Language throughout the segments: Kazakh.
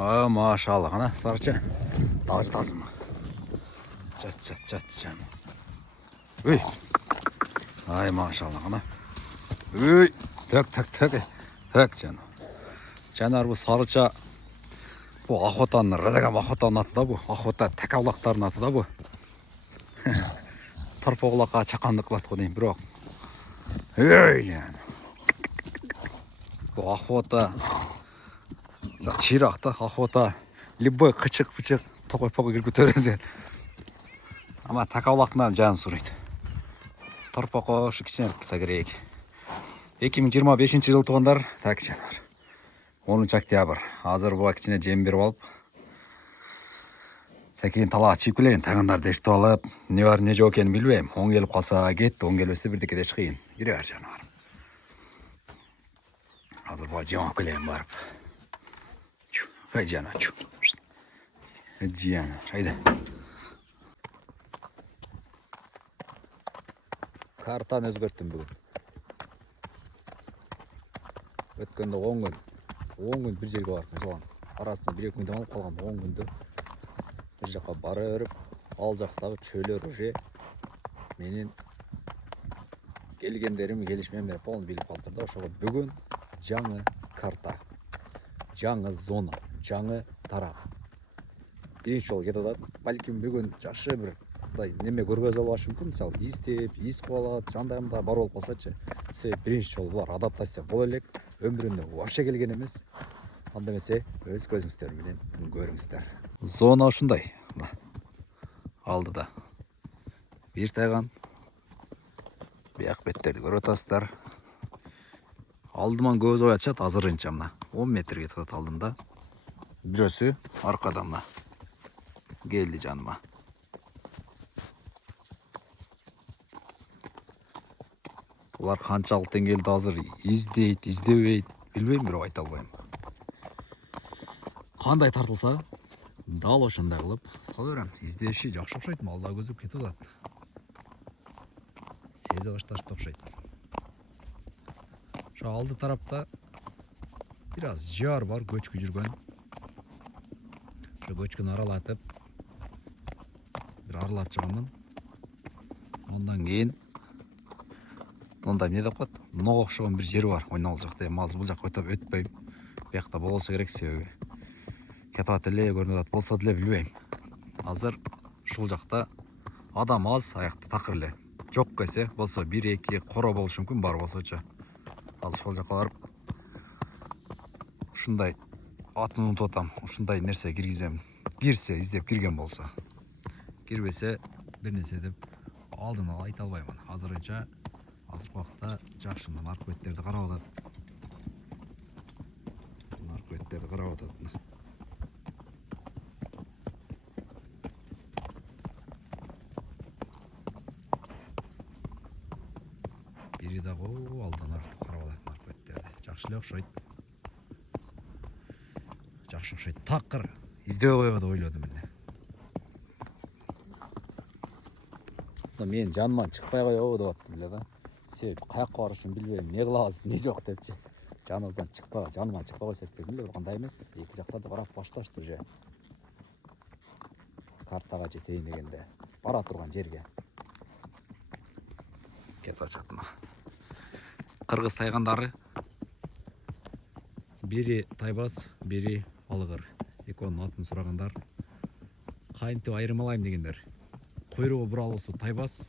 Maşallah ana sarıca. Tacı tazım. Çat canım. Uy. Ay maşallah ana. Uy. Tök canım. Canar bu sarıca. Bu Охотаның, Разагам Охотаның аты да bu. Охота тәкәулақтардың аты да bu. Тарпоғлаққа чақанды қылады ғой деймін, бірақ. Yani. Bu Охота. Çirakta Охота. Любой қычық-пычық, тоқой-поқой келіп көтересің. Ama тәкәулақтан жан сұрайды. Тарпоғы кішкене қылса керек. 2025 жыл туғандар тәк жанар. 10 октябрь. Азыр бұл кішкене жем беріп алып. Сәкен талаға чиіп келейін. Тағандарды ештіп алып. Не бар, не жоқ екенін білмеймін. Оң келіп қалса кетті, оң келбесе бірдекеде шығайын. Жүрер жанар. Азыр бұл жем алып келейін барып. Хай жанар. Жанар. Хайда. Картаны өзгерттім бүгін. Өткенде 10 күн. 10 күн бір жерге барып, мысалы, арасында 1-2 күнден алып қалған 10 күнді бір жаққа барып, ал жақтағы чөлер уже менен келгендерім, келішмемдер полын біліп қалдырды. Ошоға бүгін жаңы карта, жаңы зона, жаңы тарап. Бірінші жол кетеді. Бәлкім бүгін жақсы бір неме көргөз албашы мүмкін. Мысалы, иістеп, иіс қуалады, жандайымда бар болып қалсачы. Себебі бірінші жол бұлар адаптация бол елек. Өмірінде вообще келген емес. Анда емесе өз көзіңіздер менен көріңіздер. Зона ушундай. Алдыда бир тайган. Бияк беттерди көрүп атасыздар. Алдыман көз оятышат, азырынча мына 10 метрге татат алдымда. Бирөөсү аркада мына келди жаныма. Олар қаншалықтан келді азыр издейт, издебейт, білбеймін, бірақ айта албайм. Қандай тартылса, дал ошандай қылып, сала берем. Издеші жақсы окшойт, малда көзіп кетіп атат. Сезе башташты окшойт. Ошо алды тарапта бираз жар бар, көчкү жүргөн. Ошо көчкүнү аралатып, бир аралап чыгамын. Ондан кийин онда не деп қойды? Ноға окшогон бир жер бар. Ойна ол жақта мал бұл жаққа өтіп өтпейм. Бияқта болса керек себебі. Кетат эле, көрүнөт болса деле билбейм. Азыр шул жақта адам аз, аяқта тақыр эле. Жок кесе болса 1-2 қора болушу мүмкүн, бар болсочу. Азыр шул жаққа барып ушундай атын унутуп атам. Ушундай нерсе киргизем. Кирсе, издеп кирген болса. Кирбесе бир нерсе деп алдын ала айта албаймын. Азырынча азыр уақытта жақсы наркотиктерді қарап атат. Наркотиктерді қарап атат. Бері дағы алдан қарап атат наркотиктерді. Жақсы эле окшойт. Жақсы окшойт. Тақыр издебей койбойт деп ойлодум эле. Мен жаныман чыкпай койбойбу деп аттым эле да. Себеп каяққа барышын билбейм, не кылабыз, не жок депчи. Жаныбыздан чыкпай, жаныман чыкпай койсок дедим эле, кандай эмес. Эки жакта да карап башташты уже. Картага жетейин дегенде, бара турган жерге. Кетип атат мына. Кыргыз тайгандары. Бири тайбас, бири алыгыр. Экөөнүн атын сурагандар. Кантип айырмалайм дегендер. Куйругу буралуусу тайбас,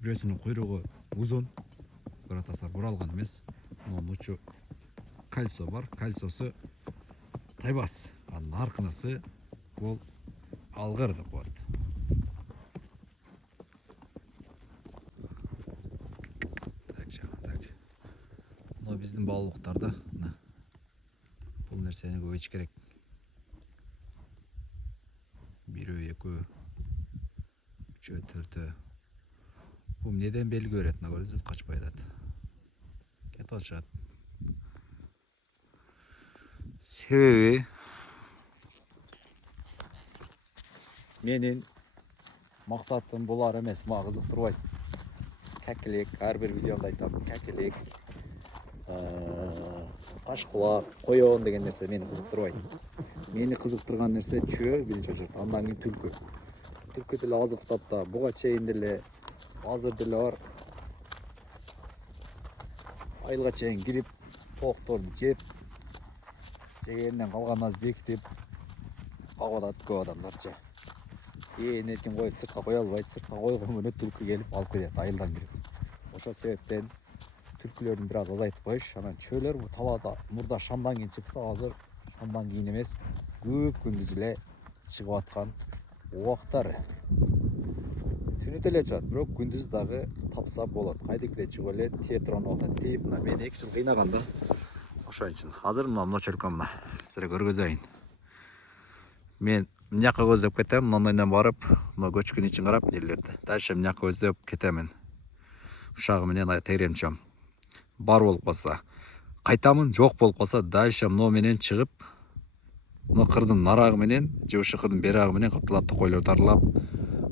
бирөөсүнүн куйругу узун. Атасылар буралган эмес. Мунун учу кальсо бар. Кальсосу тайбас. Анын аркынысы бул алгыр деп коет. Так. Мына биздин баалуулуктарда бул нерсени көбөйтүш керек. Бирөө, экөө, үчөө, төртөө. Бул неден белги берет? Мына көрүңүз, качпай атат. Кетип атышат. Себеби менин максатым булар эмес, мага кызыктырбайт. Кәкелек, ар бир видеомда айтам, кәкелек, ташкулак, коён деген нерсе мени кызыктырбайт. Meni кызыктырган нерсе чөө биринчи очередь, андан кийин түлкү. Түлкү деле азык таапта буга чейин деле азыр деле бар. Айылга чейин кирип, тоокторду жеп, жегенден калган аз бекитип багып атат көп адамдарчы. Эркин коюп сыртка кое албайт, сыртка койгон күнү түлкү келип алып кетет айылдан кирип. Ошол себептен түлкүлөрдү бир аз азайтып коюш. Анан чөөлөр бу талаада мурда шамдан кийин чыкса, азыр шамдан кийин эмес, көп күндүз эле чыгып аткан убактары. Түнү деле чыгат, бирок күндүз дагы тапса болот. Кайдыкиде чыгып эле тие турган убакта тийип, мына мени 2 жыл кыйнаган да. Ошон үчүн азыр мына чөлкөм мына силерге көргөзөйүн. Мен мынакка көздөп кетем, мындайдан барып, мына көчкүн ичин карап нелерди. Дальше мынакка көздөп кетемин. Ушагы менен тегеремчем. Бар болуп калса кайтамын, жок болуп калса дальше мына менен чыгып, мына кырдын нарагы менен же ошо кырдын берагы менен капталап токойлорду аралап,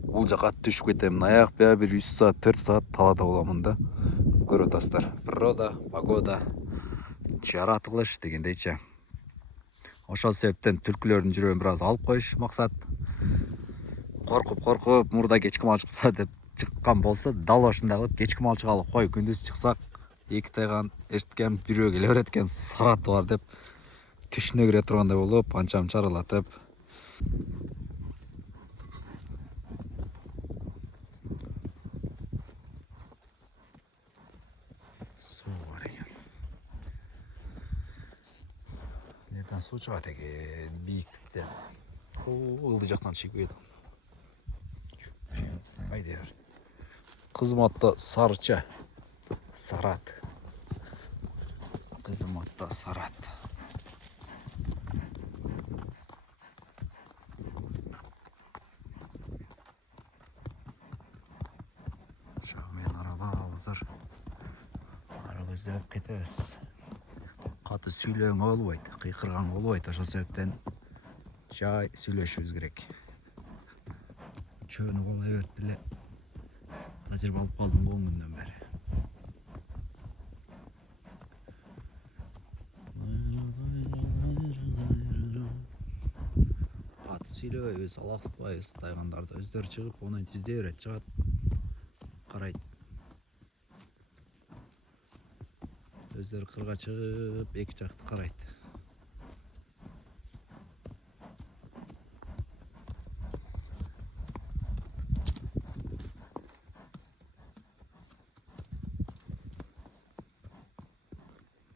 бул жака түшүп кетем. Аяк бия бир 3 саат, 4 саат талаада боламын да. Көрүп атасыздар. Природа, погода, жаратылыш дегендейчи. Ошол себептен түлкүлөрдүн жүрөгүн бир аз алып коюш максат. Коркуп мурда кечки мал чыкса деп чыккан болсо, дал ошондой кылып кечки мал чыгалы кой, күндүз чыксак 2 тайган эрткем жүрөө келе берет экен, сараты бар деп түшүнө кире тургандай болуп, анча мынча аралатып. Суу бар экен. Нерден суу чыгат экен, бийиктиктен. Ылдый жактан чыгып кетет. Айдер. Кызматта сарча. Сарат. Кызматта сарат. Мен аралап азыр ары көздөп кетебиз. Каты сүйлөгөнгө болбойт, кыйкырганга болбойт. Ошол себептен жай сүйлөшүбүз керек. Чөөнү колой берип эле тажрыйба алып калдым го 10 күндөн бери. Каты сүйлөбөйбүз, алаксытпайбыз. Тайгандарды өздөрү чыгып, онун издей берет, чыгат, карайт. Өздөрү кырга чыгып, эки жакты карайт.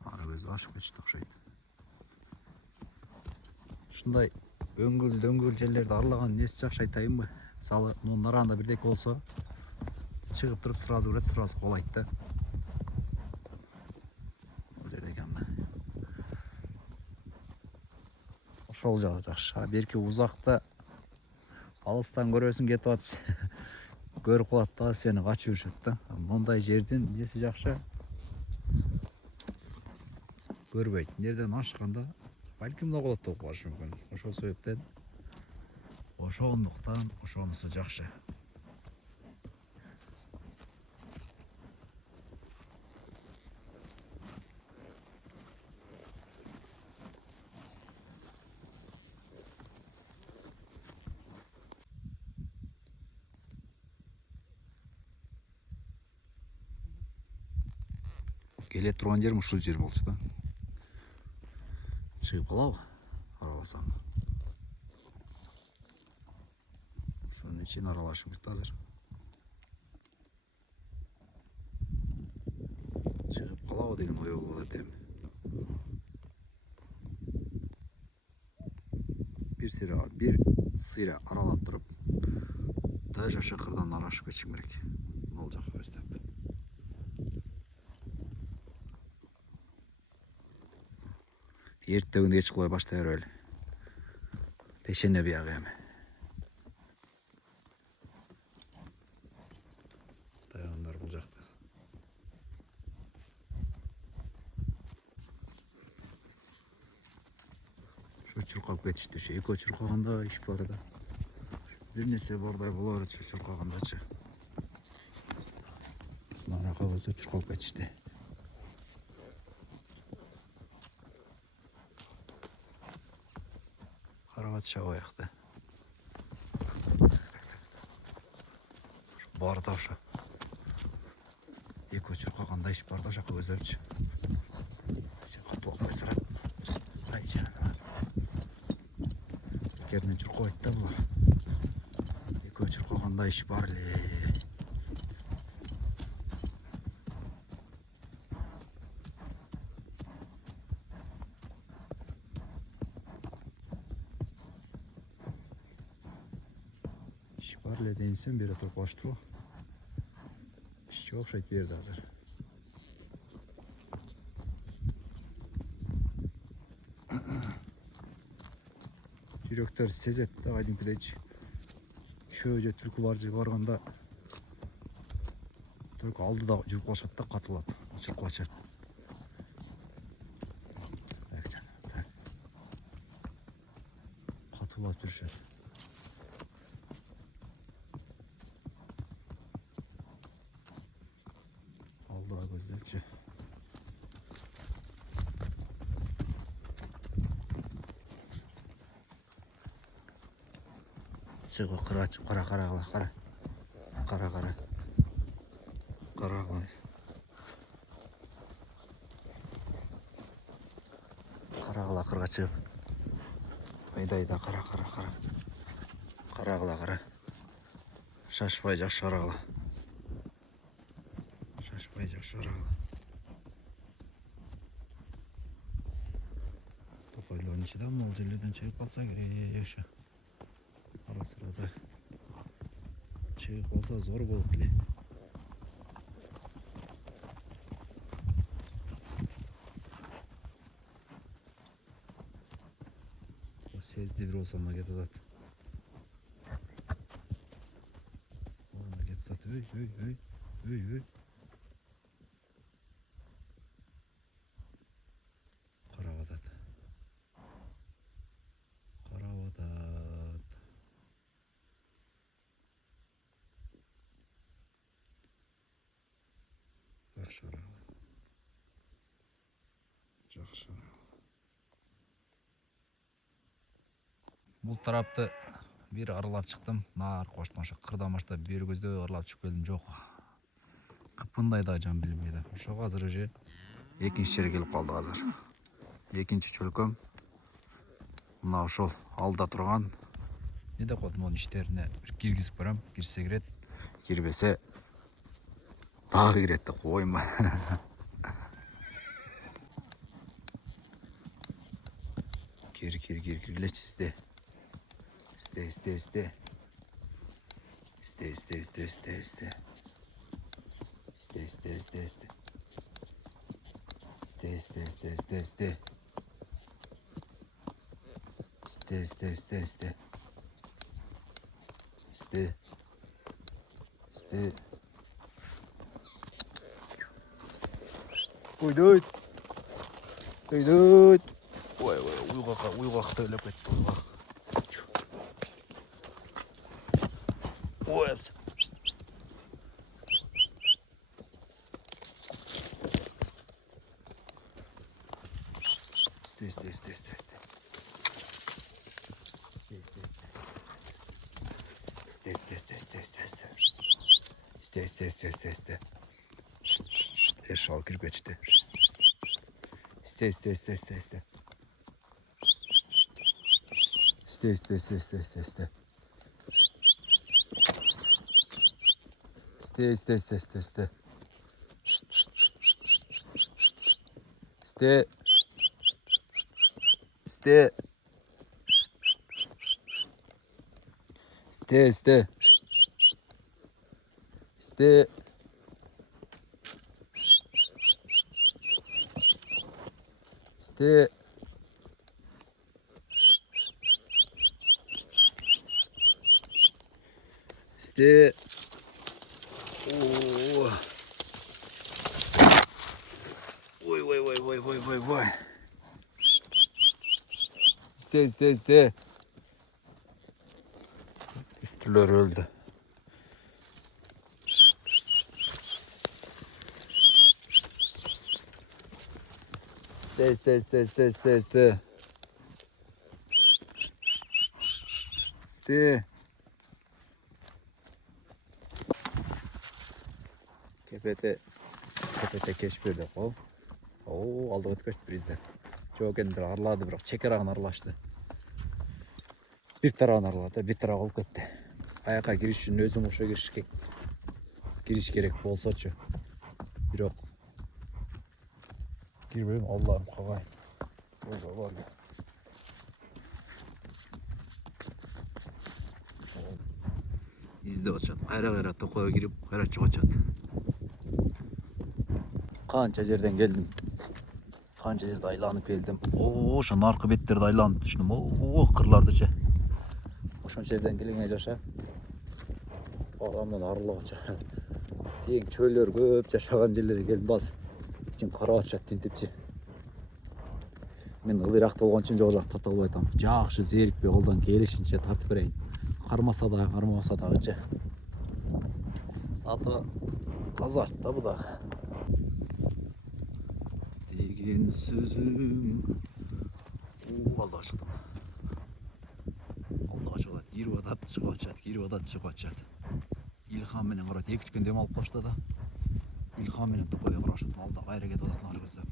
Ары көз ашып кетишти окшойт. Ушундай өңгүл жерлерди арылаган несі жакшы айтайынбы? Мисалы, мунун арагында бирдеке болсо, чыгып туруп сразу көрөт, сразу кубалайт да. Бул жерде экен мына. Ошол жагы жакшы. Берки узакта алыстан көрөсүң кетип атат. Көрүп калат да, сени качып жүрүшөт да. Мындай жердин несі жакшы? Көрбөйт. Нерден ашканда балким да болот болуп калышы мүмкүн. Ошол себептен ошондуктан ошонусу жакшы. Келе турган жерим ушул жер болчу да. Чыгып калабы? Араласам. Ошонун ичин аралашып кетти азыр. Чыгып калабы деген ой болуп атат эми. Бир сыйра аралап туруп, даже ошо кырдан аралашып кетишим керек. Бул жака көздөп. Эртөгүндө кеч кылбай баштай берели. Пешене биягы эми. Тайгандар бул жакта. Ошо чуркап кетишти. Ошо экөө чуркаганда иш бар да. Бир нерсе бардай боло берет ошо чуркагандачы. Наракка көздөп чуркап кетишти. Карават шау яқты. Бар таушы. Екі өтір қағандай ішіп бар таушы көзіріпші. Қатылық байсырап. Ай жаныма. Керінен жүр қойытта бұлар. Екі өтір қағандай ішіп бар ле. Барлы денсен бері тұрып қаштыру. Ішчі оқшайт берді азыр. Жүректер сезет ағайдың кедейші. Шөже түркі бар жегі барғанда түркі алды да жүріп қашады да қатылап. Жүріп қашады. Қатылап жүршеді. Aldığa gözlemci. Çık o kara kara kara kara kara kara kara kara kara kara çık. Ayda kara kara kara kara kara şaşmayacak şarağla. Şaşmayacak şarağla. Tokoyların içinden mi olcaylardan çekip alsa gerek şu. Ara sırada çekip alsa zor bulup bile. O sezdi bir olsa maget adat. O maget adat öy. Karavadat. Жақсы бұл тарапты бері аралап шықтым. Нар қоштмашы қырдамашта бері көзде аралап шығып келдім. Жоқ қыпындай да жан білмейді. Ошо қазір уже екінші жерге келіп қалды қазір. Екінші чөлкөм мына ошол алда тұрған. Не де қойдым оның іштеріне бір киргізіп барам. Кирсе кірет, кирбесе дағы кіретті қойма. Кир сізде. Сте. Uyduy. Ой, uyuqaq tövləb etdi uyuqaq. Ой. Сте. Erşal kirip geçti. Сте. Ой. Сте. Üstüler öldü. Sте. İste. Kepete keç berdi ko. Oo, aldı ötüp geçti bizde. Çok endi arladı biroq çekerağın arlaştı. Bir tarafın arladı, bir tarafı olup ketти. Аяққа кiriş үшін өзім ошо кириш керек болсочу. Бирок кирбейм, Аллахым кагай. Ой. İzde açat. Kayra tokoya girip kayra çık açat. Kança жерден geldim. Kança жерде айланып келдім. Ошо наркы беттерде айланып түшүнүм. Кырлардычы. Ошон жерден келген жаша. Адамдан арылгача. Тең чөйлөр көп жашаган жерлерге келдим бас. İçin карап атышат тинтипчи. Мен ылыйраак болгон үчүн жок жак тарта албай атам. Жакшы зерикпей колдон келишинче тартып берейин. Кармаса дагычы. Саты азарт да бу дагы. Деген сөзүң. Алдаға чыктым. Алдаға чыгат, кирип атат, чыгып атышат. Илхам менен карайт, 2-3 күн дем алып калышты да. Илхам менен токойго карашат, алда кайра кетип атат нары көздөп.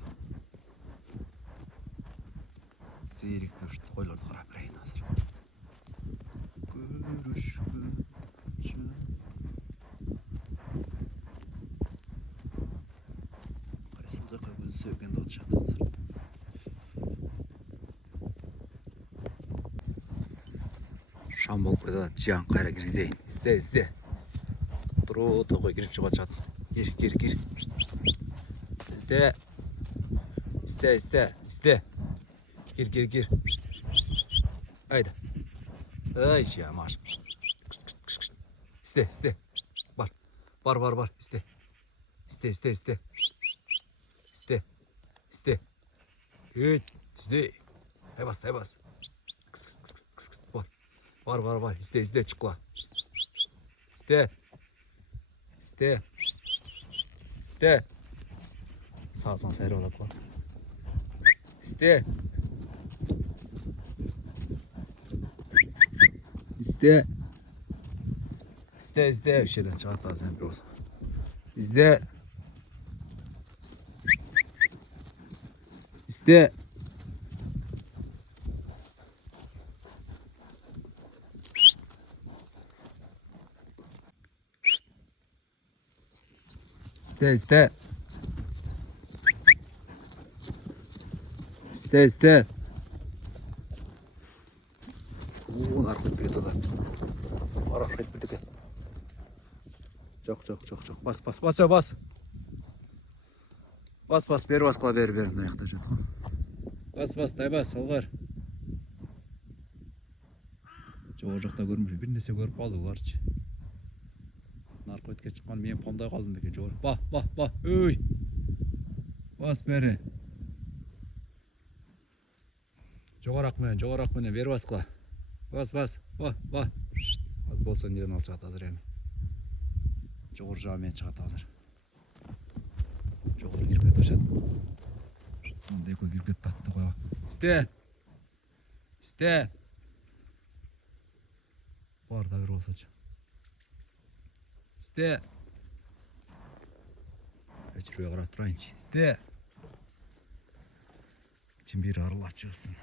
Зерик көрүштү, койлорду карап берейин азыр. Көрүшкөнчө. Кайсыл жакка көзсө экен деп атышат азыр. Шам болуп кетип атат, жан кайра киргизейин. Изде. Туруу токой кирип чыгып атышат. Кир. Изде. Кир. Haydi. Ay ya maş. İste. Var. İste. Üt. İste. Hay bas. Var. İste çıkla. İste. Sağ sayra olarak var. İste. Bir şeyden çıkart lazım bir oldu. İste. İste. Narkotik кетеді. Арақ кетпедікі. Жоқ. Бас. Бері басқыла бері. Мына жақта жатқан. Бас, тайбас, алғар. Жоғы жақта көрмейді. Bir нәрсе көріп қалды оларчы. Наркотикке шыққан мен помдай қалдым екен. Жоғы. Ба. Өй. Бас бері. Жоғарақ менен бері басқыла. Бас. Ба. Az bolsa nereden al çıkat hazır hemen. Çoğur camiye çıkat hazır. Çoğur girip etmişet. Deko girip et tattı koya. İste. Var da bir olsa. İste. Şuraya karab turayınçı. İste. İçin bir arılap çıksın.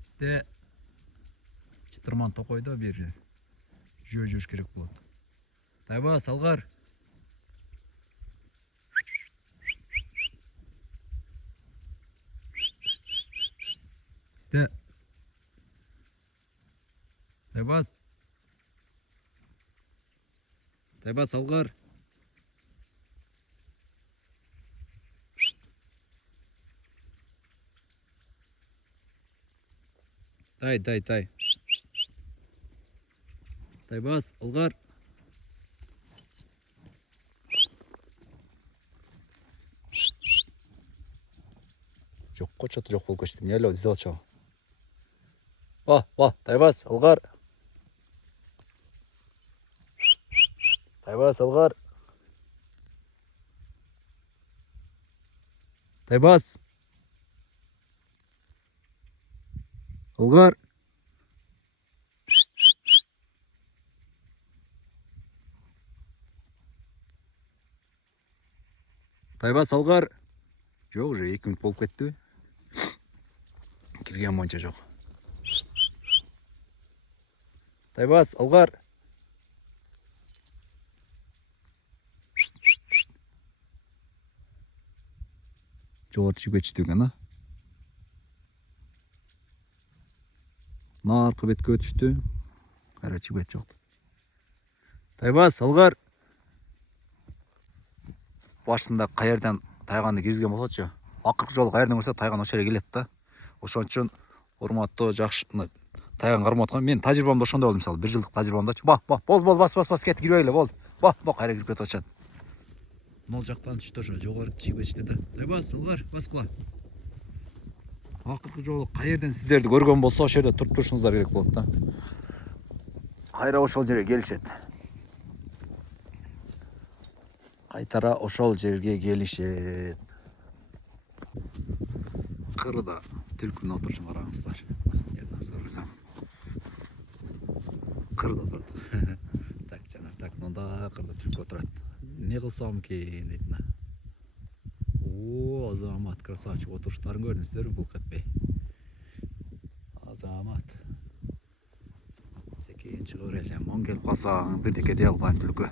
İste. Çıtırman tokoyda bir жөө керек болады. Тайба, салғар. İste. Taybas, салғар. Тай. Taybas, Algar. Жоқ қочаты жоқ болып кетті. Не әлі іздеп жатыр. Taybas, Algar. Taybas, Algar. Taybas. Algar. Тайбас алғар. Жоқ, уже 2 минут болып кетті. Кірген монша жоқ. Тайбас алғар. Жоғары шығып кетішті екен, нарқы бетке өтішті. Қара шығып кет жоқты. Тайбас алғар. Башында қайырдан тайғанды кезген болсачы. Ақырғы жолы қайырдан көрсе тайған ошо жерге келет да. Ошон үчүн урматтуу жакшы тайган карматкан. Мен тажрыйбамда ошондой болду мисалы. 1 жылдык тажрыйбамдачы. Бол бас кет кирбейле бол. Кайра кирип кетип атышат. Нол жактан түштү ошо жогору чыгып кетишти да. Тайбас алгар баскыла. Акыркы жолу кайерден сиздерди көргөн болсо ошол жерде туруп турушуңуздар керек болот да. Кайра ошол жерге келишет. Кайтара ошол жерге келишет. Кырда түлкүнүн отурушун караңыздар. Көрсөм. Кырда турат. Так жана так мында кырда түлкү отурат. Не кылсам экен дейт мына. О, Азамат красавчик отуруштарын көрдүңүздөрбү булк этпей. Азамат. Секейин чыгып эле. Моң келип калсаң бирдеке дей албайм түлкү.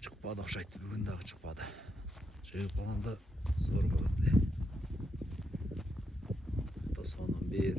Чыкпады окшойт. Бүгүн дагы чыкпады. Чыгып калганда зор болот эле. Сонун бир